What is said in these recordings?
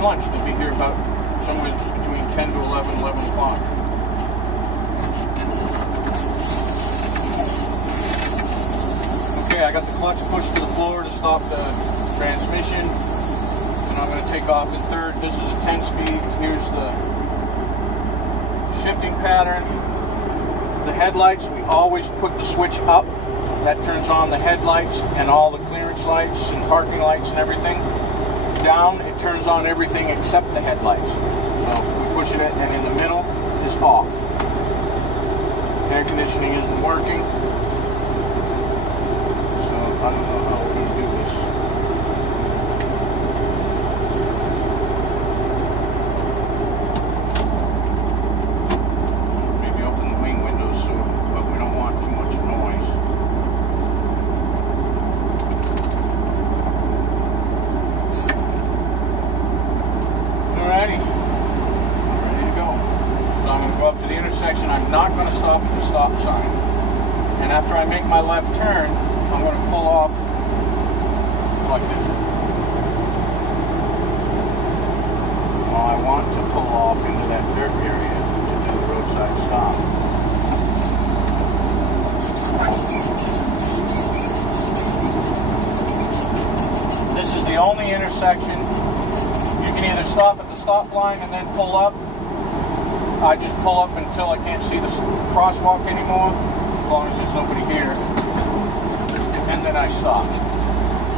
free lunch. They'll be here about somewhere between 10 to 11 o'clock. Okay, I got the clutch pushed to the floor to stop the transmission. And I'm going to take off in third. This is a 10-speed. Here's the shifting pattern. The headlights, we always put the switch up. That turns on the headlights and all the clearance lights and parking lights and everything. Down, it turns on everything except the headlights. So we push it, and in the middle is off. Air conditioning isn't working. So I don't know how we're going to do this. Maybe open the wing windows so, but we don't want too much noise. Alrighty, ready to go. So I'm going to go up to the intersection. I'm not going to stop at the stop sign. And after I make my left turn, I'm going to pull off like this. Well, I want to pull off into that dirt area to do the roadside stop. This is the only intersection. You can either stop at the stop line and then pull up. I just pull up until I can't see the crosswalk anymore, as long as there's nobody here. And then I stop.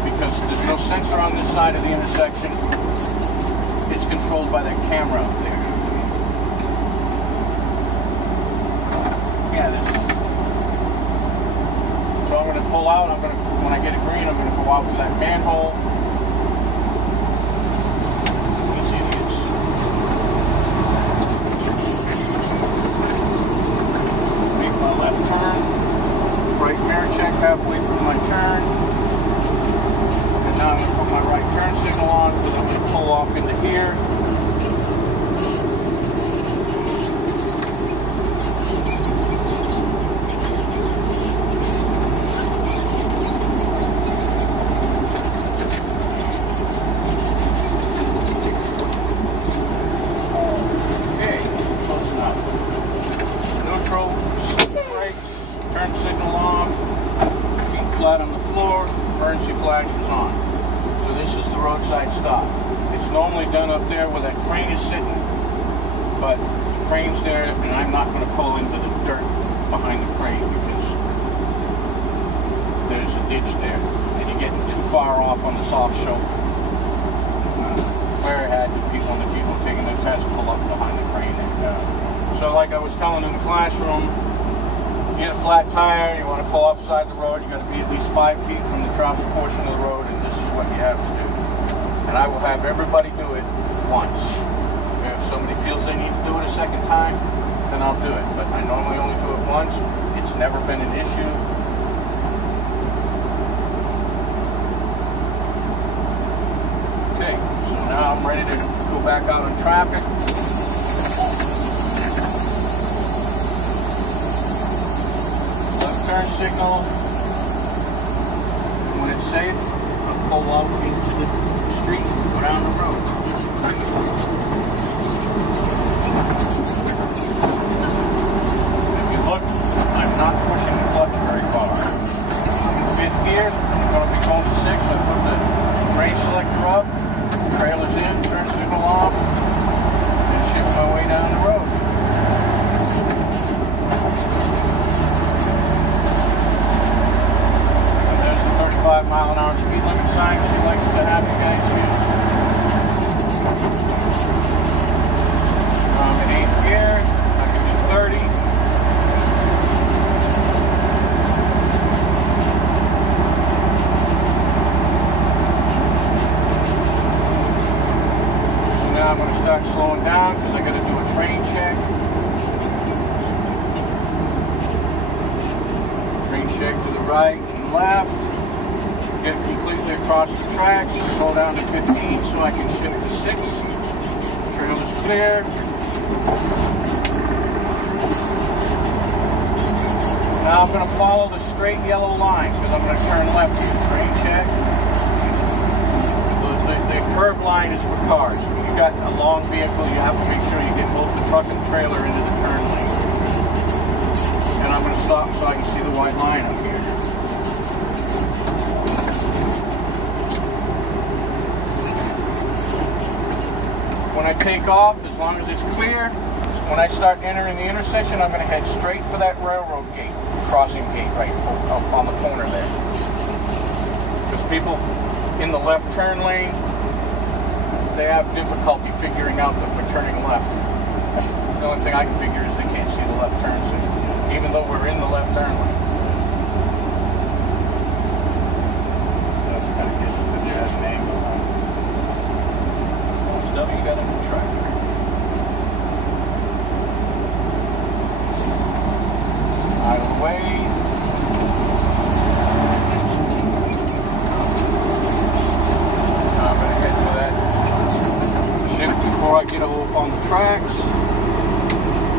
Because there's no sensor on this side of the intersection. It's controlled by that camera up there. Yeah, so I'm going to pull out. When I get it green, I'm going to go out to that manhole. Halfway through my turn, and now I'm going to put my right turn signal on because I'm going to pull off into here. Okay, close enough. Neutral, brakes, turn signal off. Flat on the floor, emergency flash is on. So this is the roadside stop. It's normally done up there where that crane is sitting, but the crane's there, and I'm not going to pull into the dirt behind the crane because there's a ditch there, and you're getting too far off on the soft shoulder. Where I had people taking the test pull up behind the crane. So like I was telling in the classroom, you get a flat tire, you want to pull offside the road, you got to be at least 5 feet from the travel portion of the road, and this is what you have to do. And I will have everybody do it once. If somebody feels they need to do it a second time, then I'll do it. But I normally only do it once. It's never been an issue. Okay, so now I'm ready to go back out on traffic. Turn signal. When it's safe, I'll pull out into the street and go down the road. If you look, I'm not pushing the clutch very far. I'm in 5th gear. I'm going to be going to 6th. So I put the range selector up, trailer's in, turn signal off, and shift my way down the road. 5-mile-an-hour speed limit sign she likes to have you guys use. I'm in 8th gear. I can do 30. So now I'm going to start slowing down because I got to do a train check. Train check to the right and left. Get completely across the tracks, slow down to 15 so I can shift to 6. Trail is clear. Now I'm going to follow the straight yellow lines because I'm going to turn left here. Train check. The curb line is for cars. If you got a long vehicle, you have to make sure you get both the truck and trailer into the turn lane. And I'm going to stop so I can see the white line up here. When I take off, as long as it's clear, when I start entering the intersection, I'm going to head straight for that railroad gate, crossing gate right up on the corner there. Because people in the left turn lane, they have difficulty figuring out that we're turning left. The only thing I can figure is they can't see the left turn signal, even though we're in the left turn lane. That's kind of good because you have an angle. Stuff you got in the tractor. Out of the way. I'm going to head for that shift before I get up on the tracks.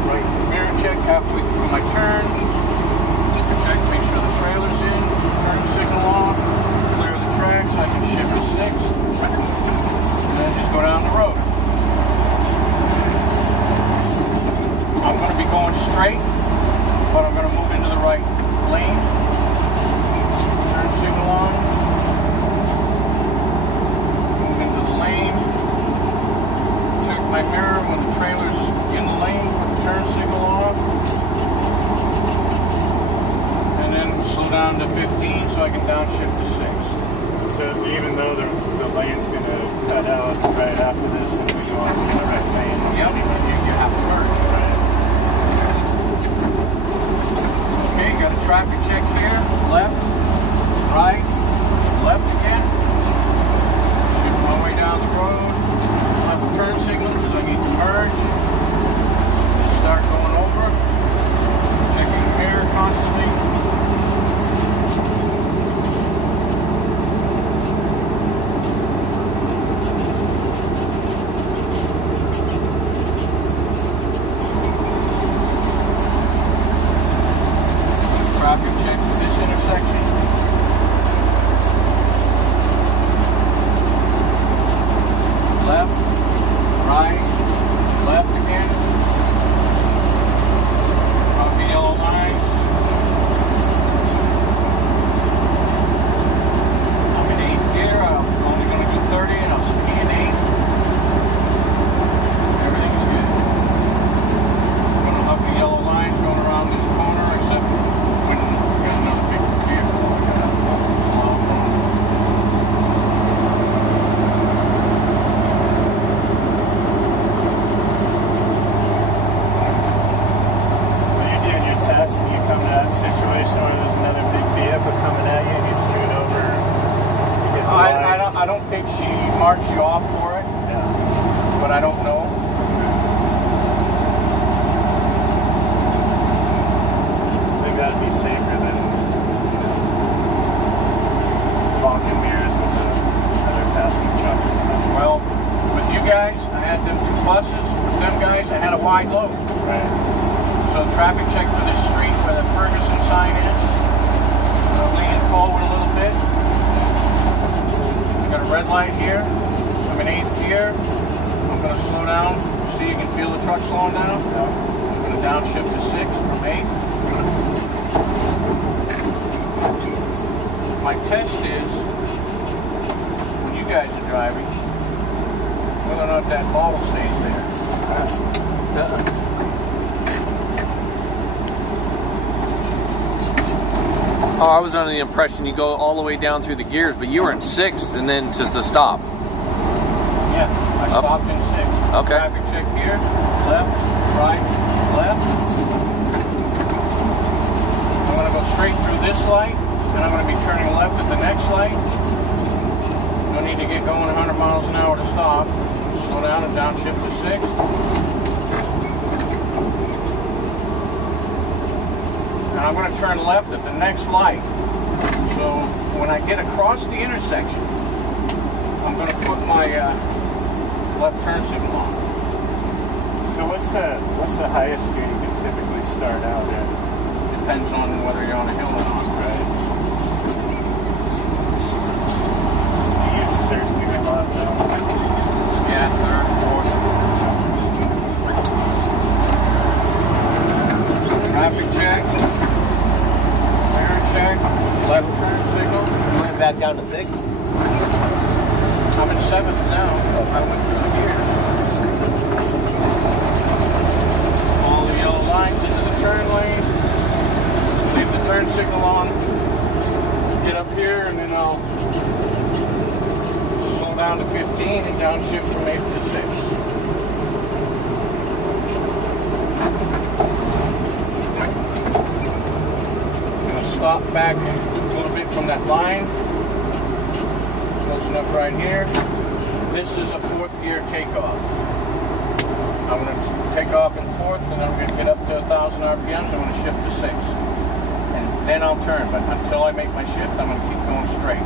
Right mirror check halfway through my turn. Check, make sure the trailer's in. Turn signal off. Clear the tracks. I can shift to 6. And then just go down the road. I'm going to be going straight, but I'm going to move into the right lane. Turn signal on. Move into the lane. Check my mirror when the trailer's in the lane. Put the turn signal off. And then slow down to 15 so I can downshift to 6. So even though the lane's going to cut out right after this and we go on in the right lane, you have to merge. Right. Okay, got a traffic check here. Left, right, left again. Shift my way down the road. Left turn signal because I need to merge. Start going over. Checking the mirror constantly. Traffic check for this intersection. Left, right, left again. Copy yellow line. I'm in 8th gear. I'm only going to do 30 and I'll stay in 8th. Everything's good. I'm going to hug the yellow line going around this corner except when we got another big vehicle, I got a lot of room. When you're doing your test and you come to that situation where there's another big vehicle coming at you and you scoot over, you get the line. I don't think she marks you off for it, Yeah. but I don't know. They've got to be safer than locking mirrors with the other passing truck and stuff. Well, with you guys, I had them 2 buses. With them guys, I had a wide load. Right. So traffic check for this street where the Ferguson sign is. I'll lean forward a little bit. I got a red light here. I'm in 8th gear. I'm going to slow down. See, you can feel the truck slowing down. I'm going to downshift to 6 from 8th. My test is, when you guys are driving, whether or not that bottle stays there. Oh, I was under the impression you go all the way down through the gears, but you were in 6th and then just a stop. Yeah, I stopped in 6. Okay. Traffic check here. Left, right, left. I'm going to go straight through this light, and I'm going to be turning left at the next light. No need to get going 100 miles an hour to stop. Slow down and downshift to 6. And I'm going to turn left at the next light. So when I get across the intersection, I'm going to put my left turn signal on. So what's the highest speed you can typically start out at? Depends on whether you're on a hill or not. Right. You use 13 a lot though. down to 6? I'm in 7th now. I went through the gears. All the yellow lines into the turn lane. Leave the turn signal on. Get up here and then I'll slow down to 15 and downshift from 8 to 6. Gonna stop back a little bit from that line. Close enough right here. This is a 4th gear takeoff. I'm going to take off in 4th and I'm going to get up to 1,000 RPMs. I'm going to shift to 6. And then I'll turn, but until I make my shift, I'm going to keep going straight.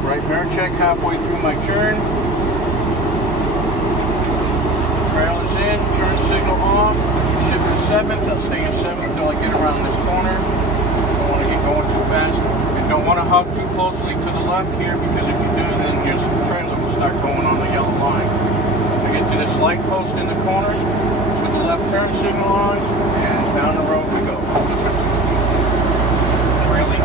Right mirror check halfway through my turn. Trailer's in, turn signal off. Shift to 7th. I'll stay in 7th until I get around this corner. Don't want to get going too fast. And don't want to hug too closely to the left here, because if you do, then your trailer will start going on the yellow line. I get to this light post in the corner, put the left turn signal on, and down the road we go. Really?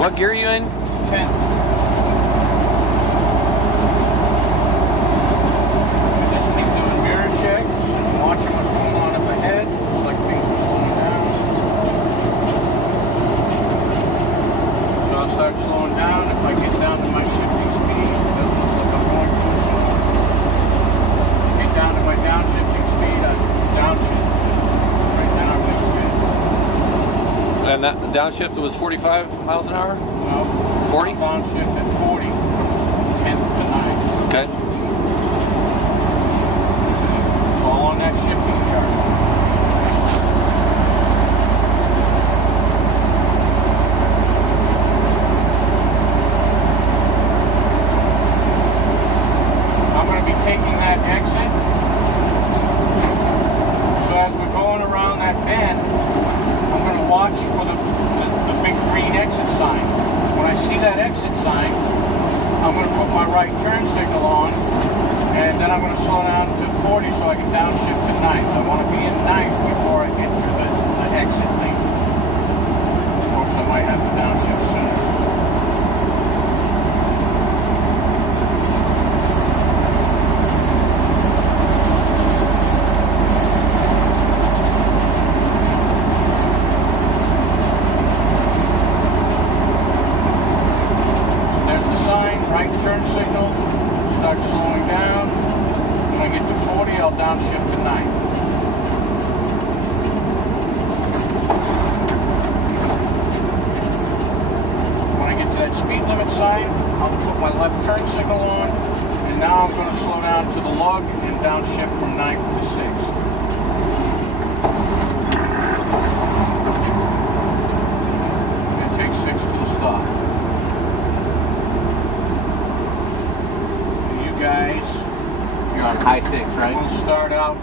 What gear are you in? 10. Just keep doing mirror checks and watching what's going on up ahead. Looks like things are slowing down. So I'll start slowing down. If I get down to my shifting speed, it doesn't look like I'm going too slow. Get down to my downshifting speed, I downshift. Right now everything's good. And that downshift was 45 miles an hour? No. 40? Downshift at 40 from 10th to 9th. Okay. It's all on that shifting chart. I'm going to be taking that exit. So as we're going around that bend, I'm going to watch for the big green exit sign. When I see that exit sign, I'm going to put my right turn signal on, and then I'm going to slow down to 40 so I can downshift to 9th. I want to be in 9th before I enter the exit lane. Of course, I might have to downshift sooner. Turn signal, start slowing down. When I get to 40, I'll downshift to 9th. When I get to that speed limit sign, I'll put my left turn signal on, and now I'm going to slow down to the lug and downshift from 9th to 6th. And take 6 to the stop. Guys, You're on high 6, right? we'll start out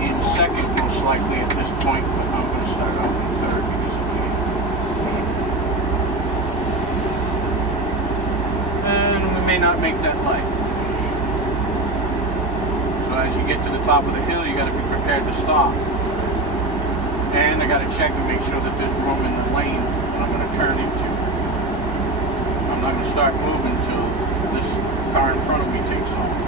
in 2nd most likely at this point, but I'm going to start out in 3rd because I can. And we may not make that light. So as you get to the top of the hill, you got to be prepared to stop. And I got to check and make sure that there's room in the lane that I'm going to turn into. I'm not going to start moving until this car in front of me takes off.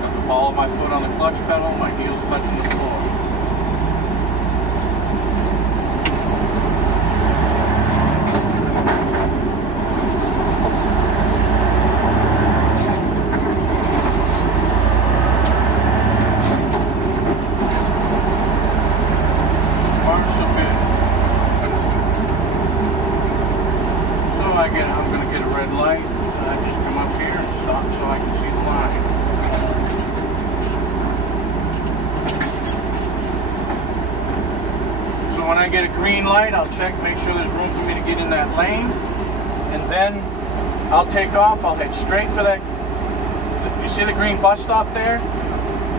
Got the ball of my foot on the clutch pedal, my heels touching the floor. Marshall good. light, I just come up here and stop so I can see the line. So when I get a green light, I'll check, make sure there's room for me to get in that lane, and then I'll take off. I'll head straight for that. You see the green bus stop there?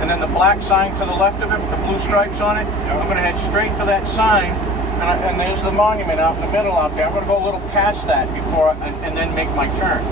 And then the black sign to the left of it with the blue stripes on it? I'm going to head straight for that sign, and there's the monument out in the middle out there. I'm going to go a little past that before, and then make my turn.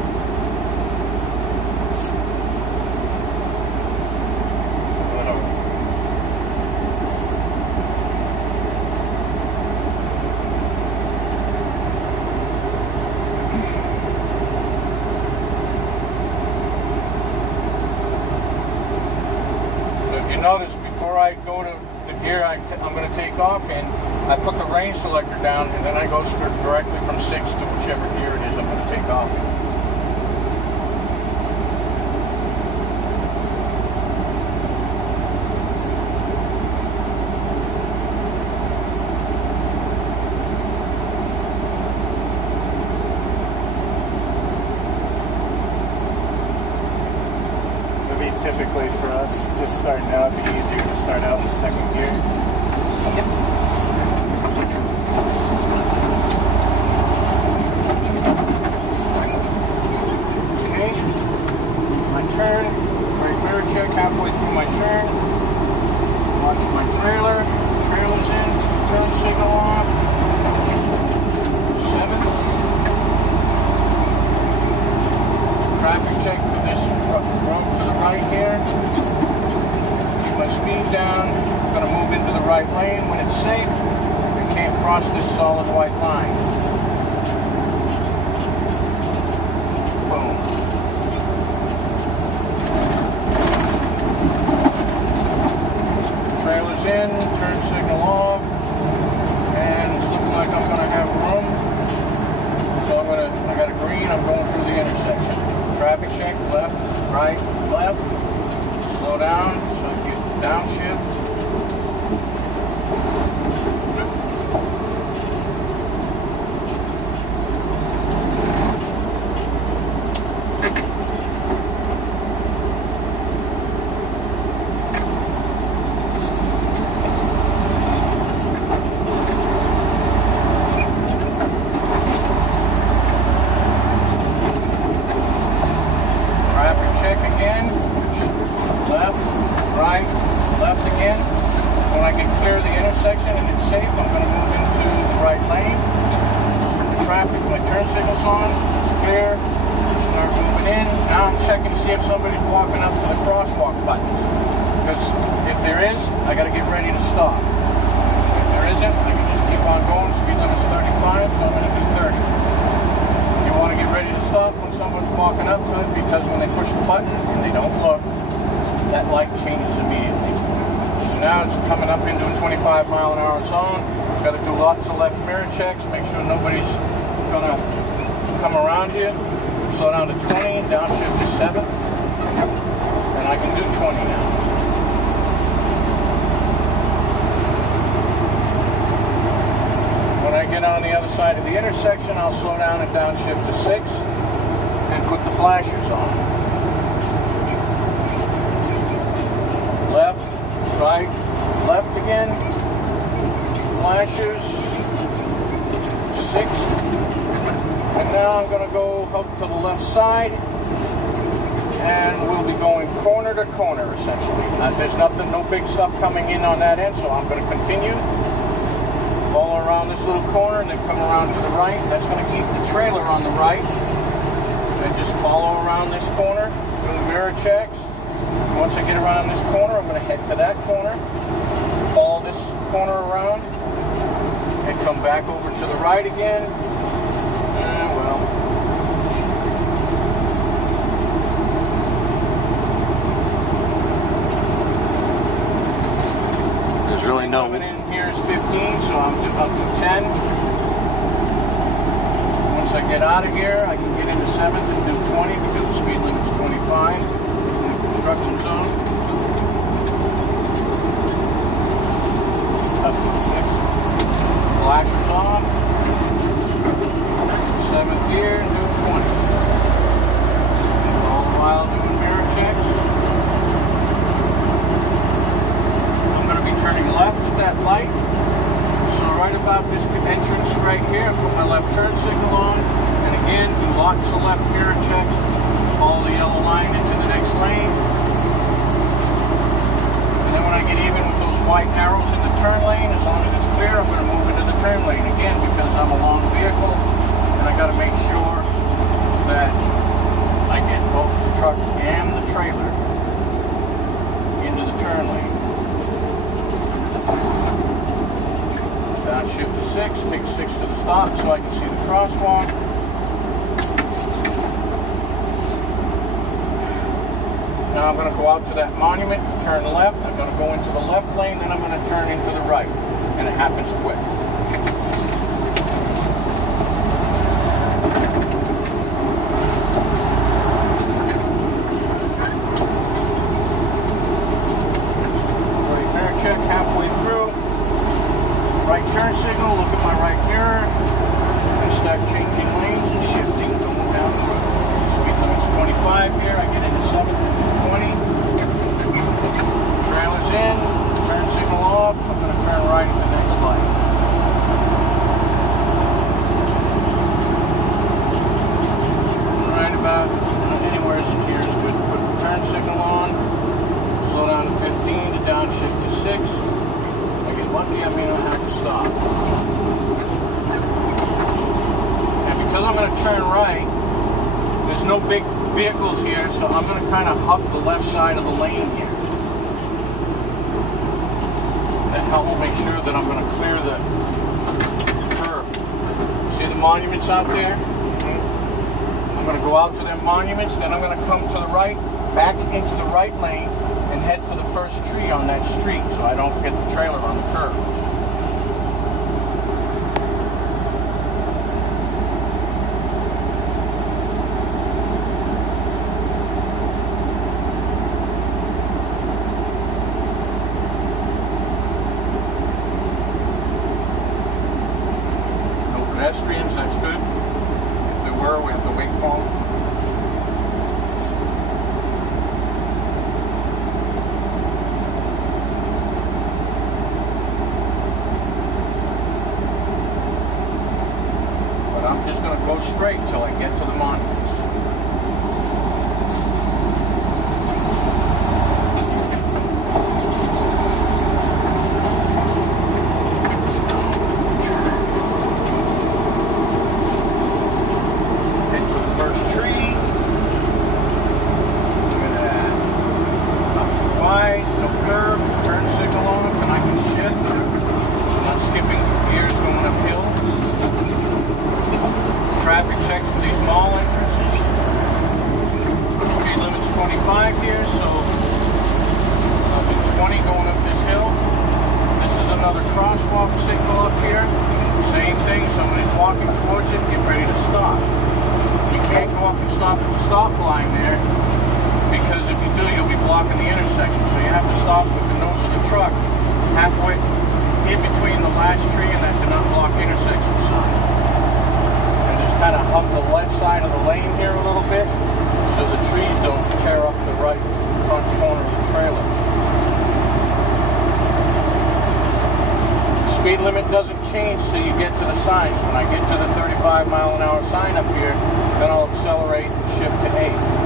Notice before I go to the gear I'm going to take off in, I put the range selector down, and then I go directly from 6 to whichever gear it is I'm going to take off in. Typically for us, just starting out, it'd be easier to start out in second gear. Yep. Okay. My turn. Right mirror check halfway through my turn. Watch my trailer. Trailer's in. Turn signal off. 7th. Traffic check for this road to the right here. Keep my speed down. I'm going to move into the right lane when it's safe. I can't cross this solid white line. Boom. Trailer's in, turn signal off, and it's looking like I'm going to have room. So I got a green, I'm going through the intersection. Traffic check, left, right, left. Slow down, so I get downshift. Checks, make sure nobody's gonna come around you. Slow down to 20, downshift to 7th, and I can do 20 now. When I get on the other side of the intersection, I'll slow down and downshift to 6 and put the flashers on. Left, right, left again, flashers. 6, and now I'm going to go hook to the left side, and we'll be going corner to corner essentially. There's nothing, no big stuff coming in on that end, so I'm going to continue, follow around this little corner, and then come around to the right. That's going to keep the trailer on the right, and just follow around this corner, do the mirror checks. Once I get around this corner, I'm going to head to that corner, follow this corner around, and come back over to the right again. Well. There's really no. Coming in here is 15, so I'm up to 10. Once I get out of here, I can get into 7th and do 20 because the speed limit is 25 in the construction zone. It's tough with 6. Flashers on, 7th gear, do 20. the left mirror check, follow the yellow line into the next lane. And then when I get even with those white arrows in the turn lane, as long as it's clear, I'm going to move into the turn lane again because I'm a long vehicle and I got to make sure that I get both the truck and the trailer into the turn lane. Downshift to 6, take 6 to the stop so I can see the crosswalk. Now I'm going to go out to that monument, turn left. I'm going to go into the left lane, then I'm going to turn into the right. And it happens quick. Right mirror check halfway through. Right turn signal, look at my right mirror. And start changing lanes and shifting, going down the road. Speed limit's 25 here. I get into 7. 20. Trailer's in, turn signal off. I'm going to turn right at the next light. Right about anywhere in here is good. Put the turn signal on, slow down to 15 to downshift to 6. I get lucky, I may not have to stop. And because I'm going to turn right, there's no big vehicles here, so I'm going to kind of hug the left side of the lane here. That helps make sure that I'm going to clear the curb. See the monuments out there? I'm going to go out to them monuments, then I'm going to come to the right, back into the right lane, and head for the first tree on that street so I don't get the trailer on the curb. Pedestrians, that's good. If there were, we have to wait for them. But I'm just going to go straight till I get to the monuments. Traffic check for these mall entrances. Speed limit's 25 here, so I'll do 20 going up this hill. This is another crosswalk signal up here. Same thing, somebody's walking towards it, get ready to stop. You can't go up and stop at the stop line there, because if you do, you'll be blocking the intersection. So you have to stop with the nose of the truck halfway in between the last tree and that do not block intersection sign. Kind of hug the left side of the lane here a little bit so the trees don't tear up the right front corner of the trailer. The speed limit doesn't change till you get to the signs. When I get to the 35-mile-an-hour sign up here, then I'll accelerate and shift to 8.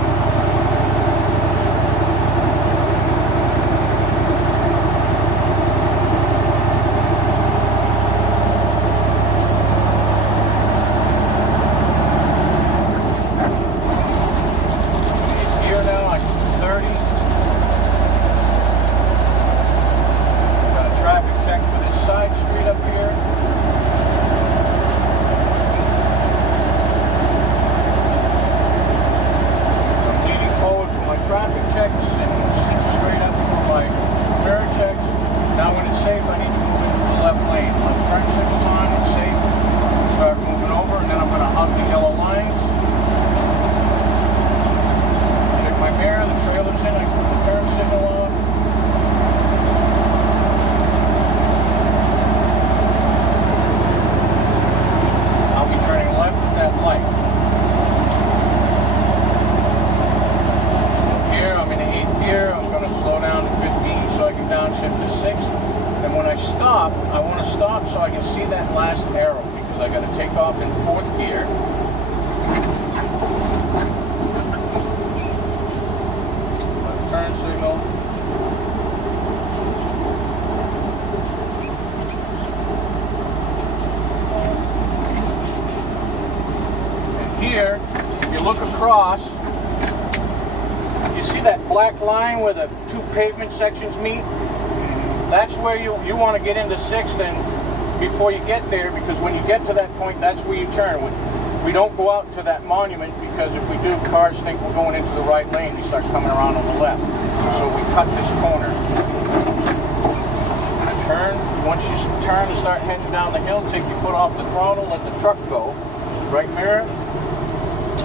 cross, you see that black line where the two pavement sections meet? That's where you want to get into 6th and before you get there, because when you get to that point, that's where you turn. We don't go out to that monument, because if we do, cars think we're going into the right lane. They start coming around on the left. So we cut this corner. Turn. Once you turn and start heading down the hill, take your foot off the throttle, let the truck go. Right mirror,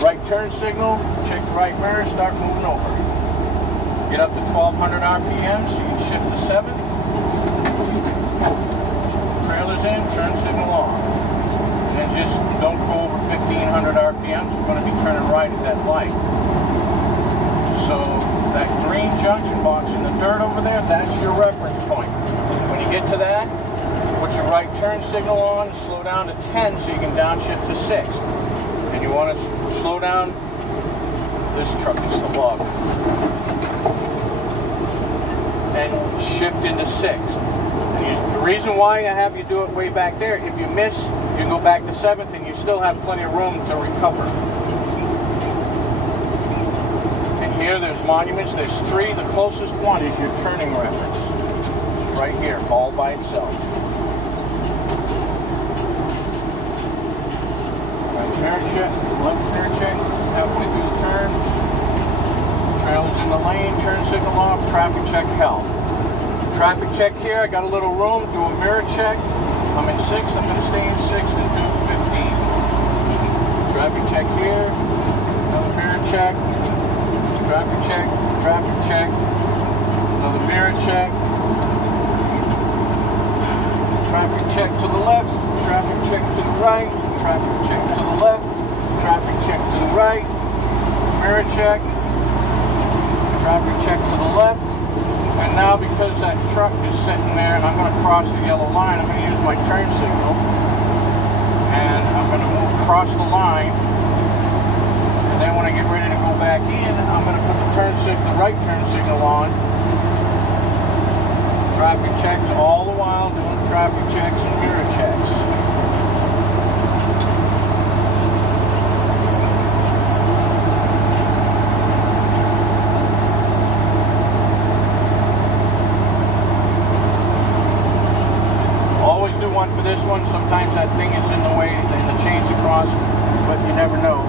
right turn signal, check the right mirror, start moving over. Get up to 1200 RPM, so you can shift to 7th. Trailer's in, turn signal off. And just don't go over 1500 RPMs. We're going to be turning right at that light. So that green junction box in the dirt over there, that's your reference point. When you get to that, put your right turn signal on and slow down to 10 so you can downshift to 6. And you want to slow down. This truck is the log. And shift into 6. The reason why I have you do it way back there, if you miss, you can go back to 7th and you still have plenty of room to recover. And here there's monuments. There's 3. The closest one is your turning reference. Right here, all by itself. Right mirror check, left mirror check, halfway through the turn. Trailer's in the lane, turn signal off, traffic check held. Traffic check here, I got a little room, do a mirror check. I'm in 6th, I'm going to stay in 6th and do 15. Traffic check here, another mirror check. Traffic check, another mirror check. Traffic check to the left, traffic check to the right, traffic check to the left, traffic check to the right, mirror check, traffic check to the left. And now because that truck is sitting there and I'm going to cross the yellow line, I'm going to use my turn signal. And I'm going to move across the line. And then when I get ready to go back in, I'm going to put the right turn signal on. Traffic checks all the while, doing traffic checks and mirror checks. Always do one for this one. Sometimes that thing is in the way, in the change across, but you never know.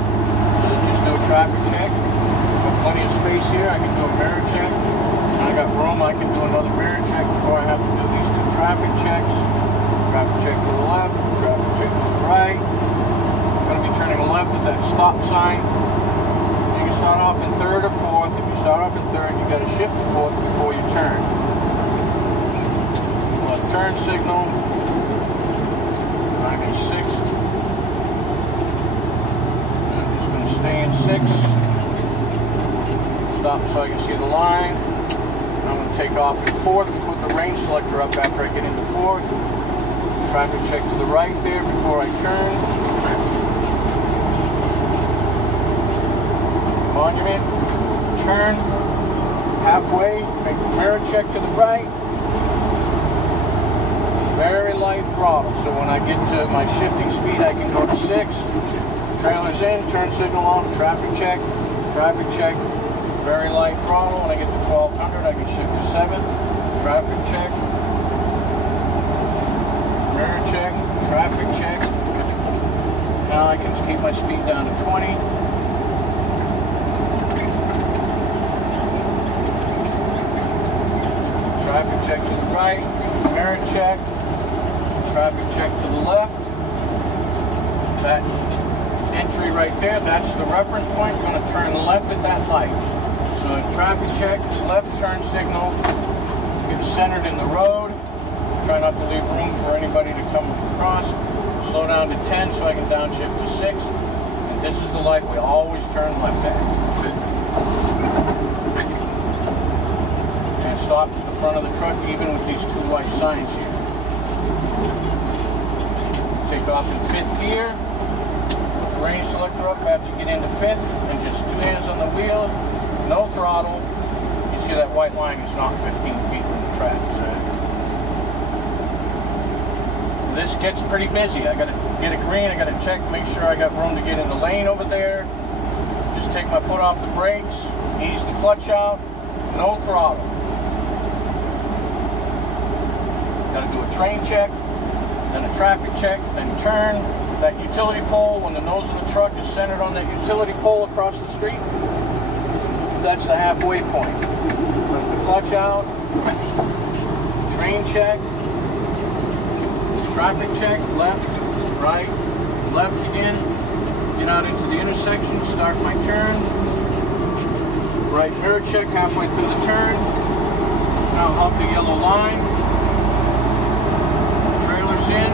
So just do a traffic check. Got plenty of space here. I can do a mirror check. I got room, I can do another mirror check before I have to do these 2 traffic checks. Traffic check to the left, traffic check to the right. I'm going to be turning left at that stop sign. You can start off in 3rd or 4th. If you start off in 3rd, you got to shift to 4th before you turn. Left turn signal. I'm in 6th. I'm just going to stay in 6th. Stop so I can see the line. I'm going to take off in 4th and put the range selector up after I get into 4th. Traffic check to the right there before I turn. Monument. Turn. Halfway. Make the mirror check to the right. Very light throttle. So when I get to my shifting speed, I can go to 6th. Trailer's in. Turn signal off. Traffic check. Traffic check. Very light throttle. When I get to 1200, I can shift to 7th. Traffic check. Mirror check. Traffic check. Now I can keep my speed down to 20. Traffic check to the right. Mirror check. Traffic check to the left. That entry right there, that's the reference point. I'm going to turn left at that light. So traffic check, left turn signal, get centered in the road, try not to leave room for anybody to come across, slow down to 10 so I can downshift to 6, and this is the light we always turn left at. And stop to the front of the truck even with these 2 white signs here. Take off in 5th gear, put the range selector up after you get into 5th, and just 2 hands on the wheel. No throttle. You see that white line is not 15 feet from the track. So this gets pretty busy. I got to get it green. I got to check, make sure I got room to get in the lane over there. Just take my foot off the brakes, ease the clutch out, no throttle. Got to do a train check, then a traffic check, then turn. That utility pole, when the nose of the truck is centered on that utility pole across the street, that's the halfway point. Lift the clutch out, train check, traffic check, left, right, left again, get out into the intersection, start my turn, right mirror check halfway through the turn, now hug the yellow line, trailer's in,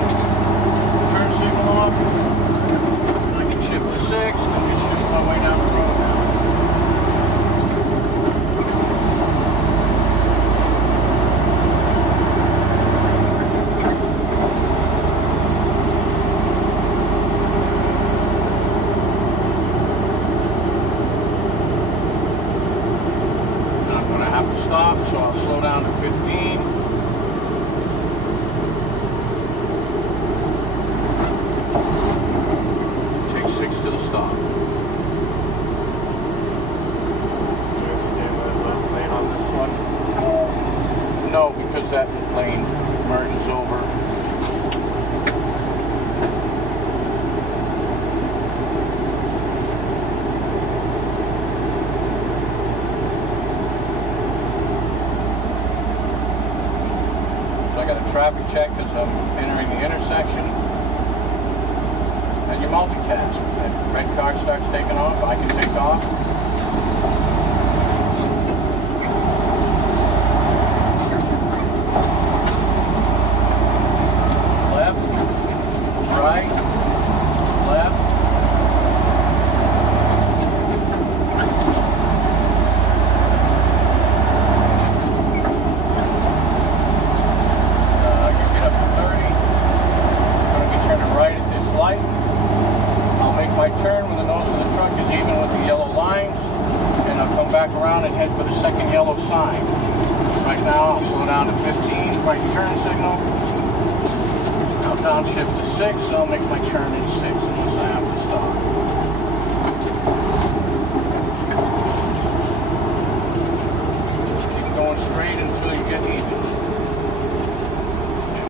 turn signal off, I can shift to 6 and just shift my way down the road now. And I'm going to have to stop, so I'll slow down to 15. To the stop. Do I stay with left lane on this one? No, because that lane merges over. So I got a traffic check because I'm entering the intersection. And you multitask. That red car starts taking off, I can take off. Left, right, left. You get up to 30. I'm going to be turning right at this light. I'll make my turn when the nose of the truck is even with the yellow lines, and I'll come back around and head for the second yellow sign. Right now, I'll slow down to 15, right turn signal. Now downshift to 6, so I'll make my turn in